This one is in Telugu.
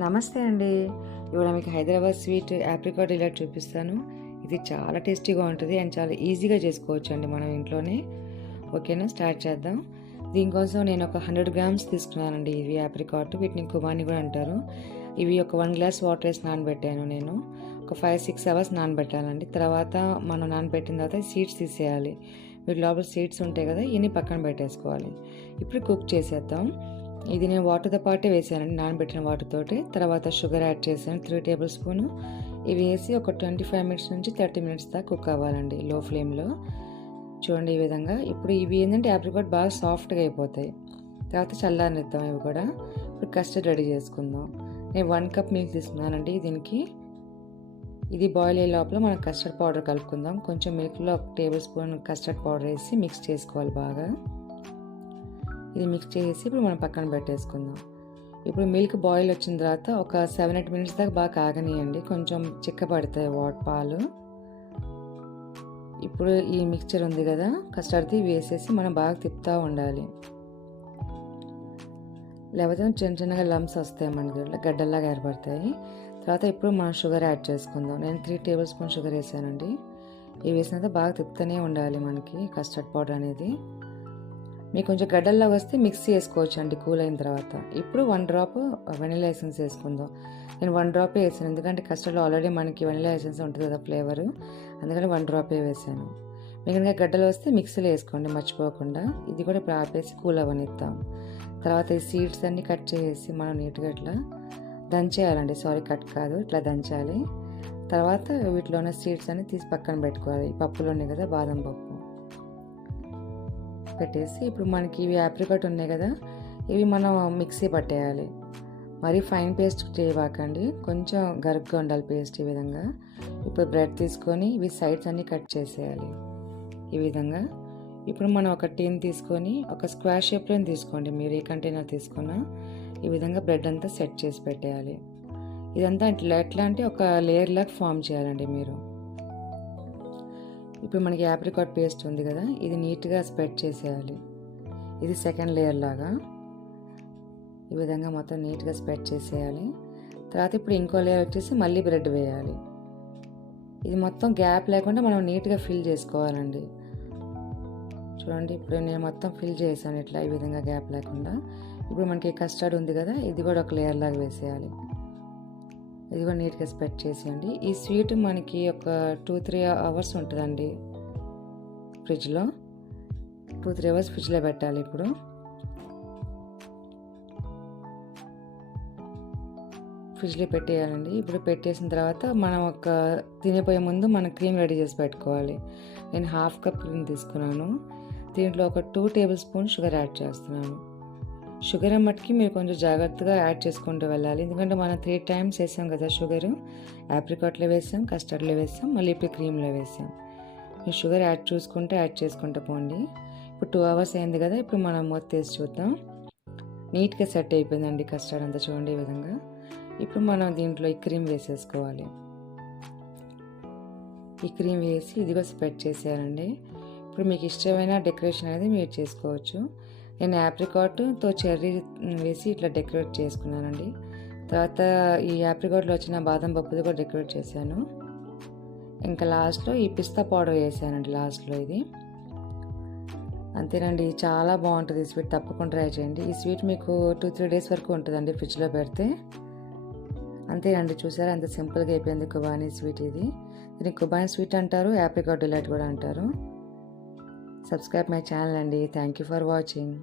నమస్తే అండి. ఇవాళ మీకు హైదరాబాద్ స్వీట్ ఆప్రికాట్ డిలైట్ చూపిస్తాను. ఇది చాలా టేస్టీగా ఉంటుంది అండ్ చాలా ఈజీగా చేసుకోవచ్చు అండి మనం ఇంట్లోనే. ఓకేనా, స్టార్ట్ చేద్దాం. దీనికోసం నేను ఒక 100 గ్రామ్స్ తీసుకున్నానండి. ఇవి ఆప్రికాట్, వీటిని కుబాని కూడా అంటారు. ఇవి ఒక 1 గ్లాస్ వాటర్ వేసి నానబెట్టాను నేను. ఒక 5-6 అవర్స్ నానబెట్టాలండి. తర్వాత మనం నానబెట్టిన తర్వాత సీడ్స్ తీసేయాలి. వీటి లోపల సీడ్స్ ఉంటాయి కదా, ఇన్ని పక్కన పెట్టేసుకోవాలి. ఇప్పుడు కుక్ చేసేద్దాం. ఇది నేను వాటర్తో పాటే వేసానండి, నానబెట్టిన వాటర్ తోటి. తర్వాత షుగర్ యాడ్ చేశాను 3 టేబుల్ స్పూన్. ఇవి వేసి ఒక 25 మినిట్స్ నుంచి 30 మినిట్స్ దాకా కుక్ అవ్వాలండి లో ఫ్లేమ్లో. చూడండి ఈ విధంగా. ఇప్పుడు ఇవి ఏంటంటే ఆప్రికాట్ బాగా సాఫ్ట్గా అయిపోతాయి. తర్వాత చల్లారనిద్దాం ఇవి కూడా. ఇప్పుడు కస్టర్డ్ రెడీ చేసుకుందాం. నేను 1 కప్ మిల్క్ తీసుకున్నానండి దీనికి. ఇది బాయిల్ అయ్యే లోపల మనం కస్టర్డ్ పౌడర్ కలుపుకుందాం. కొంచెం మిల్క్లో 1 టేబుల్ స్పూన్ కస్టర్డ్ పౌడర్ వేసి మిక్స్ చేసుకోవాలి బాగా. ఇది మిక్స్ చేసి ఇప్పుడు మనం పక్కన పెట్టేసుకుందాం. ఇప్పుడు మిల్క్ బాయిల్ వచ్చిన తర్వాత ఒక 7-8 మినిట్స్ దాకా బాగా కాగనియండి. కొంచెం చిక్కపడతాయి పాలు. ఇప్పుడు ఈ మిక్చర్ ఉంది కదా కస్టర్డ్ది, వేసేసి మనం బాగా తిప్పుతూ ఉండాలి. లేకపోతే చిన్న చిన్నగా లమ్స్ వస్తాయి మనకి, గడ్డల్లాగా ఏర్పడతాయి. తర్వాత ఇప్పుడు మనం షుగర్ యాడ్ చేసుకుందాం. నేను 3 టేబుల్ స్పూన్ షుగర్ వేసానండి. ఇవి వేసినంత బాగా తిప్పుతూనే ఉండాలి మనకి కస్టర్డ్ పౌడర్ అనేది. మీకు కొంచెం గడ్డల్లా వస్తే మిక్స్ చేసుకోవచ్చు అండి కూల్ అయిన తర్వాత. ఇప్పుడు 1 డ్రాప్ వెనిలా ఎసెన్స్ వేసుకుందాం. నేను 1 డ్రాపే వేసాను, ఎందుకంటే కస్టర్డ్లో ఆల్రెడీ మనకి వెనిలా ఎసెన్స్ ఉంటుంది కదా ఫ్లేవరు, అందుకని 1 డ్రాపే వేసాను. మీకు కనుక గడ్డలు వస్తే మిక్సీలో వేసుకోండి మర్చిపోకుండా. ఇది కూడా ఇప్పుడు ఆపేసి కూల్ అవ్వనిద్దాం. తర్వాత ఈ సీడ్స్ అన్నీ కట్ చేసి మనం నీట్గా ఇట్లా దంచేయాలండి. కట్ కాదు, ఇట్లా దంచాలి. తర్వాత వీటిలో ఉన్న సీడ్స్ అన్ని తీసి పక్కన పెట్టుకోవాలి. పప్పులు ఉన్నాయి కదా, బాదం పప్పు పెట్టేసి ఇప్పుడు మనకి ఇవి ఆప్రికాట్ ఉన్నాయి కదా, ఇవి మనం మిక్సీ పట్టేయాలి. మరీ ఫైన్ పేస్ట్ చేయబాకండి, కొంచెం గరుగ్గా ఉండాలి పేస్ట్ ఈ విధంగా. ఇప్పుడు బ్రెడ్ తీసుకొని ఇవి సైడ్స్ అన్నీ కట్ చేసేయాలి ఈ విధంగా. ఇప్పుడు మనం ఒక టీన్ తీసుకొని ఒక స్క్వేర్ షేప్లో తీసుకోండి, మీరు ఏ కంటైనర్ తీసుకున్నా. ఈ విధంగా బ్రెడ్ అంతా సెట్ చేసి పెట్టేయాలి. ఇదంతా ఎట్లా అంటే ఒక లేయర్ లాగా ఫామ్ చేయాలండి మీరు. ఇప్పుడు మనకి ఆప్రికాట్ పేస్ట్ ఉంది కదా, ఇది నీట్గా స్ప్రెడ్ చేసేయాలి. ఇది సెకండ్ లేయర్ లాగా ఈ విధంగా మొత్తం నీట్గా స్ప్రెడ్ చేసేయాలి. తర్వాత ఇప్పుడు ఇంకో లేయర్ వచ్చేసి మళ్ళీ బ్రెడ్ వేయాలి. ఇది మొత్తం గ్యాప్ లేకుండా మనం నీట్గా ఫిల్ చేసుకోవాలండి. చూడండి ఇప్పుడు నేను మొత్తం ఫిల్ చేశాను ఇట్లా, ఈ విధంగా గ్యాప్ లేకుండా. ఇప్పుడు మనకి కస్టర్డ్ ఉంది కదా, ఇది కూడా ఒక లేయర్ లాగా వేసేయాలి. ఇది కూడా నీట్గా స్ప్రెడ్ చేసేయండి. ఈ స్వీట్ మనకి ఒక 2-3 అవర్స్ ఉంటుందండి ఫ్రిడ్జ్లో. 2-3 అవర్స్ ఫ్రిడ్జ్లో పెట్టాలి. ఇప్పుడు ఫ్రిడ్జ్లో పెట్టేయాలండి. ఇప్పుడు పెట్టేసిన తర్వాత మనం ఒక తినిపోయే ముందు మనం క్రీమ్ రెడీ చేసి పెట్టుకోవాలి. నేను 1/2 కప్ క్రీమ్ తీసుకున్నాను. దీంట్లో ఒక 2 టేబుల్ స్పూన్ షుగర్ యాడ్ చేస్తున్నాను. షుగర్ మట్టుకి మీరు కొంచెం జాగ్రత్తగా యాడ్ చేసుకుంటూ వెళ్ళాలి, ఎందుకంటే మనం 3 టైమ్స్ వేసాం కదా షుగర్. ఆప్రికాట్లో వేసాం, కస్టర్డ్లో వేసాం, మళ్ళీ ఇప్పుడు క్రీమ్లో వేసాం. మీరు షుగర్ యాడ్ చేసుకుంటూ పోండి. ఇప్పుడు 2 అవర్స్ అయింది కదా, ఇప్పుడు మనం మూత తీసి చూద్దాం. నీట్గా సెట్ అయిపోయిందండి కస్టర్డ్ అంతా, చూడండి ఈ విధంగా. ఇప్పుడు మనం దీంట్లో ఈ క్రీమ్ వేసేసుకోవాలి. ఈ క్రీమ్ వేసి ఇదిగో స్ప్రెడ్ చేసేయాలండి. ఇప్పుడు మీకు ఇష్టమైన డెకరేషన్ అనేది మీరు చేసుకోవచ్చు. నేను ఆప్రికాట్తో చెర్రీ వేసి ఇట్లా డెకరేట్ చేసుకున్నానండి. తర్వాత ఈ ఆప్రికాట్లో వచ్చిన బాదం పప్పుది కూడా డెకరేట్ చేశాను. ఇంకా లాస్ట్లో ఈ పిస్తా పౌడర్ వేసానండి లాస్ట్లో. ఇది అంతేనండి, చాలా బాగుంటుంది ఈ స్వీట్, తప్పకుండా ట్రై చేయండి. ఈ స్వీట్ మీకు 2-3 డేస్ వరకు ఉంటుందండి ఫ్రిడ్జ్లో పెడితే. అంతేనండి, చూసారా ఎంత సింపుల్గా అయిపోయింది కుబానీ స్వీట్. ఇది దీన్ని కుబానీ స్వీట్ అంటారు, ఆప్రికాట్ డిలైట్ కూడా అంటారు. సబ్స్క్రైబ్ మై ఛానల్ అండి. Thank you for watching.